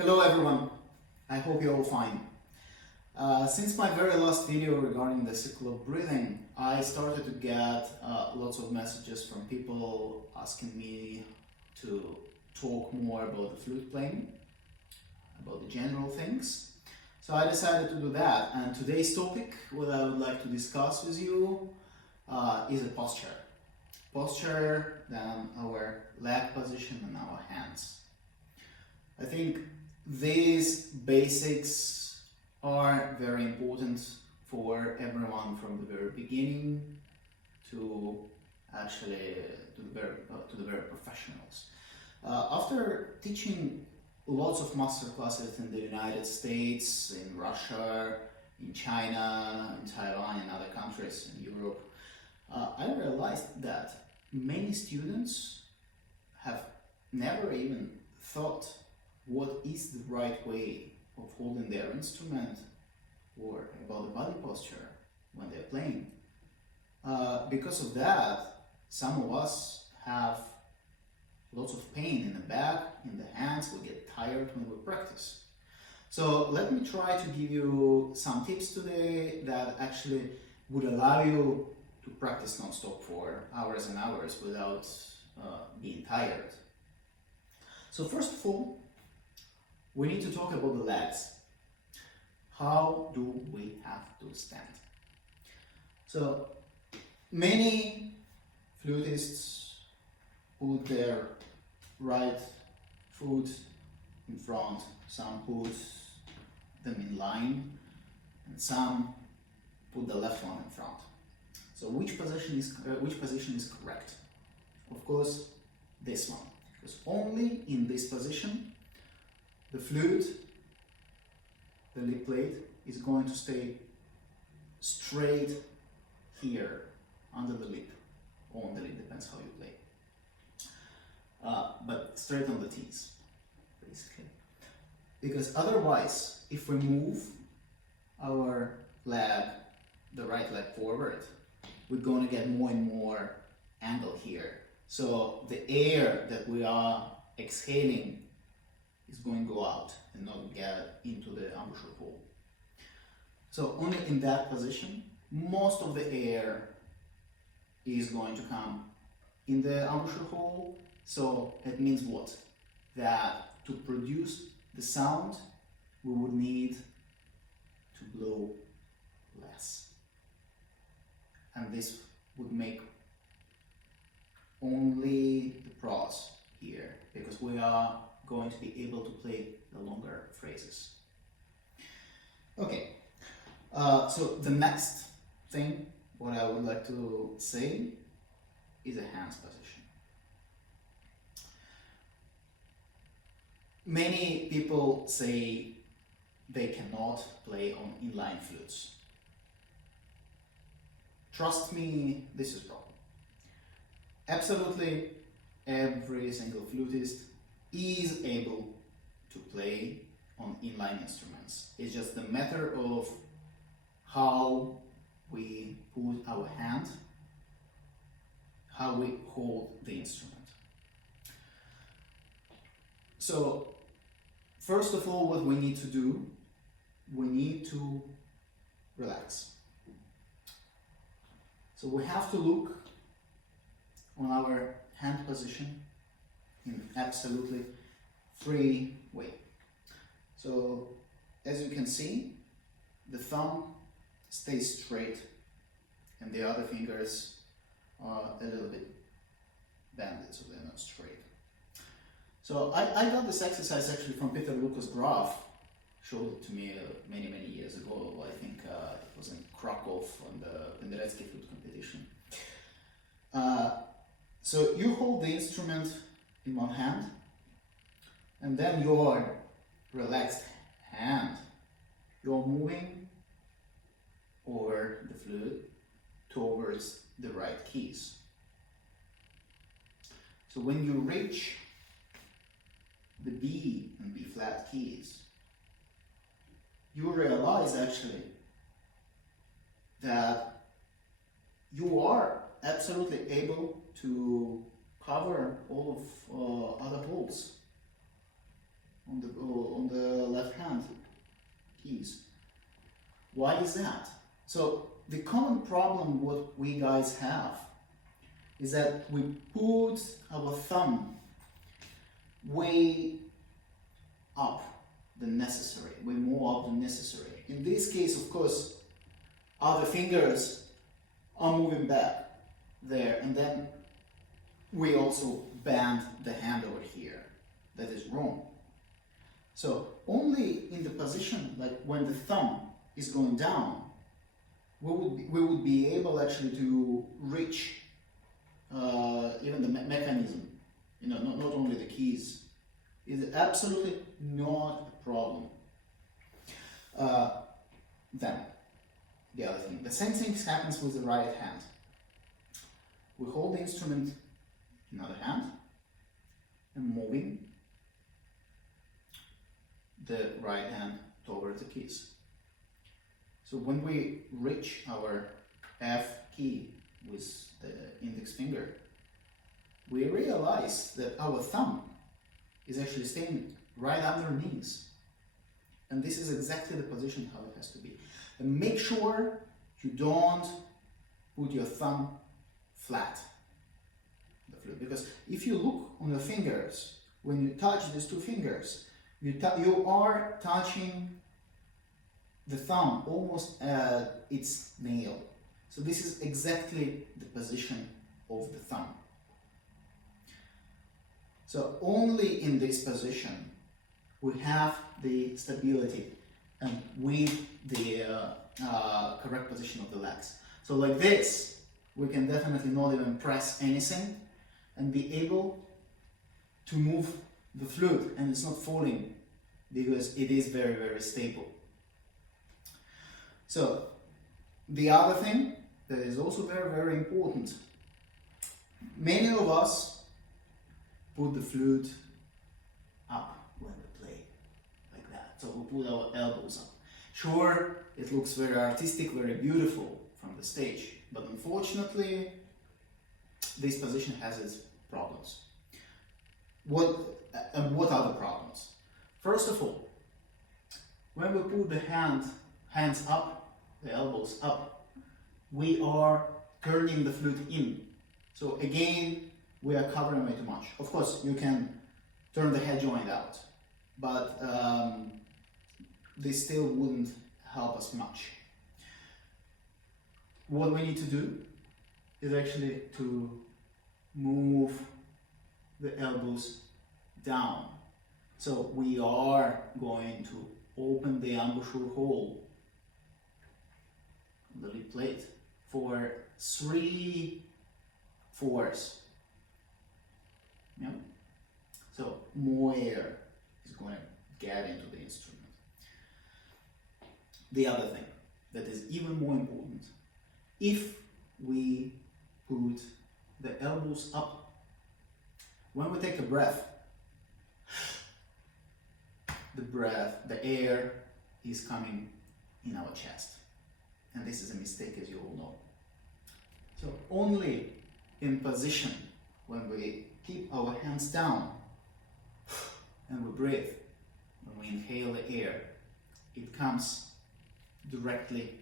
Hello everyone, I hope you're all fine. Since my very last video regarding the circular breathing, I started to get lots of messages from people asking me to talk more about the flute playing, about the general things. So I decided to do that, and today's topic, what I would like to discuss with you is a posture. Posture, then our leg position and our hands. I think these basics are very important for everyone from the very beginning to actually to the very professionals. After teaching lots of master classes in the United States, in Russia, in China, in Taiwan, and other countries in Europe, I realized that many students have never even thought what is the right way of holding their instrument or about the body posture when they're playing. Because of that, some of us have lots of pain in the back, in the hands, we get tired when we practice. So let me try to give you some tips today that actually would allow you to practice non-stop for hours and hours without being tired. So first of all, we need to talk about the legs. How do we have to stand? So many flutists put their right foot in front, some put them in line, and some put the left one in front. So which position is correct? Of course, this one, because only in this position the flute, the lip plate, is going to stay straight here under the lip, or on the lip, depends how you play. But straight on the T's, basically. Because otherwise, if we move our leg, the right leg forward, we're going to get more and more angle here. So the air that we are exhaling is going to go out and not get into the embouchure hole. So only in that position, most of the air is going to come in the embouchure hole. So it means what? That to produce the sound, we would need to blow less. And this would make only the pros here, because we are going to be able to play the longer phrases. Okay, so the next thing, what I would like to say, is a hands position. Many people say they cannot play on inline flutes. Trust me, this is wrong. Absolutely every single flutist is able to play on inline instruments. It's just a matter of how we put our hand, how we hold the instrument. So, first of all, what we need to do, we need to relax. So we have to look on our hand position in absolutely free way. So as you can see, the thumb stays straight and the other fingers are a little bit bended, so they're not straight. So I got this exercise actually from Peter Lucas Graf, showed it to me many years ago. I think it was in Krakow on the Penderecki flute competition. So you hold the instrument in one hand, and then your relaxed hand, you're moving over the flute towards the right keys. So when you reach the B and B flat keys, you realize actually that you are absolutely able to cover all of other holes on Why is that? So the common problem what we guys have is that we put our thumb way up than necessary, way more up than necessary. In this case, of course, other fingers are moving back there, and then we also bend the hand over here. That is wrong. So only in the position like when the thumb is going down, we would be able actually to reach even the mechanism, not only the keys. It's absolutely not a problem. Then, the other thing, the same thing happens with the right hand. We hold the instrument in the other hand and moving the right hand toward the keys. So when we reach our F key with the index finger, we realize that our thumb is actually staying right underneath. And this is exactly the position how it has to be. And make sure you don't put your thumb flat on the flute, because if you look on your fingers, when you touch these two fingers, you are touching the thumb almost at its nail. So this is exactly the position of the thumb. So only in this position we have the stability and with the correct position of the legs. So like this, we can definitely not even press anything and be able to move the flute, and it's not falling because it is very, very stable. So the other thing that is also very, very important, many of us put the flute up when we play, like that. So we put our elbows up. Sure, it looks very artistic, very beautiful from the stage, but unfortunately, this position has its problems. What are the problems? First of all, when we put the hands up, the elbows up, we are turning the flute in. So again, we are covering way too much. Of course, you can turn the head joint out, but this still wouldn't help us much. What we need to do is actually to move the elbows down. So we are going to open the embouchure hole on the lid plate for 3/4. Yeah? So more air is going to get into the instrument. The other thing that is even more important, if we put the elbows up, when we take a breath, the air is coming in our chest. And this is a mistake, as you all know. So only in position when we keep our hands down and we breathe, when we inhale the air, it comes directly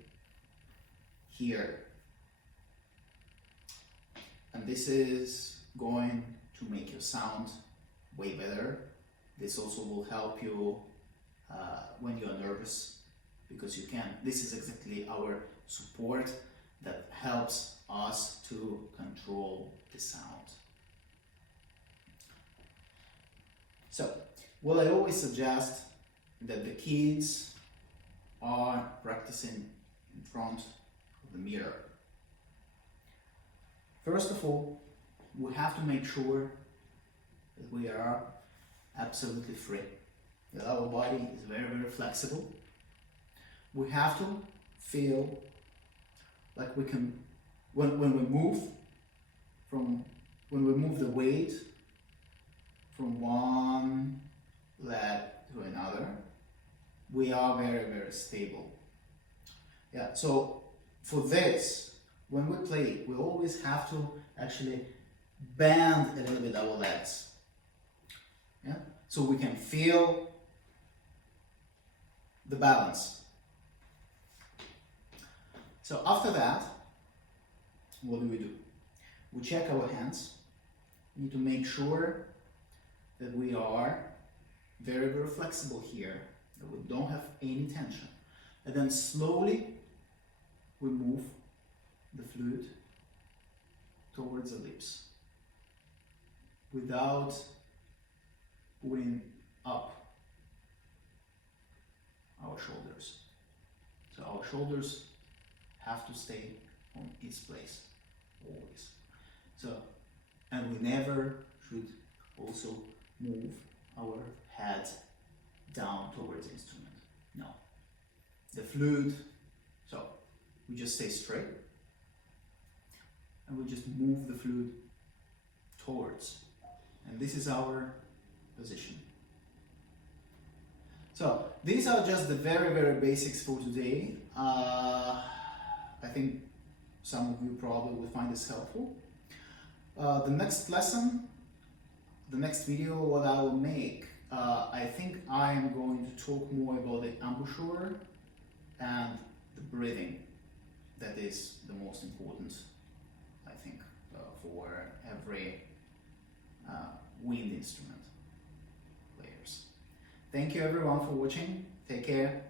here. And this is going to make your sound way better. This also will help you when you are nervous, because you can. This is exactly our support that helps us to control the sound. So, what I always suggest that the kids are practicing in front of the mirror. First of all, we have to make sure that we are absolutely free, that our body is very, very flexible. We have to feel like we can, when we move the weight from one leg to another, we are very, very stable. Yeah, so for this, when we play, we always have to actually bend a little bit our legs. Yeah? So we can feel the balance. So after that, what do? We check our hands. We need to make sure that we are very, very flexible here, that we don't have any tension. And then slowly we move the flute towards the lips without putting up our shoulders. So our shoulders have to stay on its place, always. So, and we never should also move our head down towards the instrument. No. The flute, so we just stay straight and we just move the flute towards. And this is our position. So these are just the very, very basics for today. I think some of you probably will find this helpful. The next lesson, the next video what I will make, I think I am going to talk more about the embouchure and the breathing. That is the most important, I think, for every wind instrument players. Thank you everyone for watching. Take care.